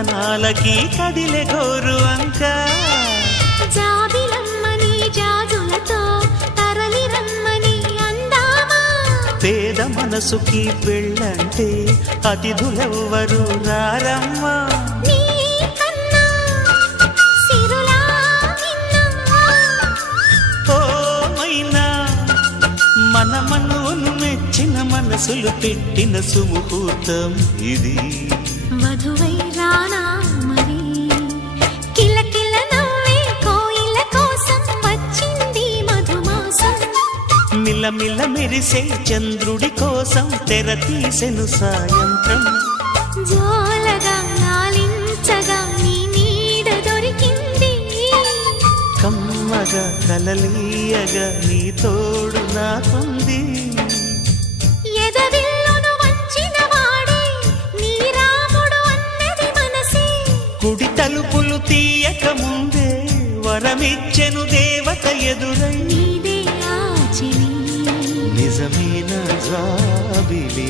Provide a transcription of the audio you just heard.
వదనాలకి కదిలే గోరు అంక జాబిలమ్మని జాజులతో తరలి రమ్మని అందామా పేద మనసుకి పెళ్ళంటే అతిథులెవ్వరు రారమ్మా మన మనువును మెచ్చిన మనసులు పెట్టిన సుముహూర్తం ఇది మధువై రానా మరి కిలకిల నవ్వే కోయిల కోసం వచ్చింది మధుమాసం మిలమిల మెరిసే చంద్రుడి కోసం తెర తీసెను సాయంత్రం జోలగా నాలించగా నీ నీడ దొరికింది కమ్మగా కలలీయగా నీ తోడు నాకుంది ఎదవిల్లును వంచిన వాడే నీ రాముడు అన్నది మనసే కుడి తలుపులు తీయక ముందే వరమిచ్చెను దేవత ఎదురై నీదే ఆచిని నిజమైన జాబిలి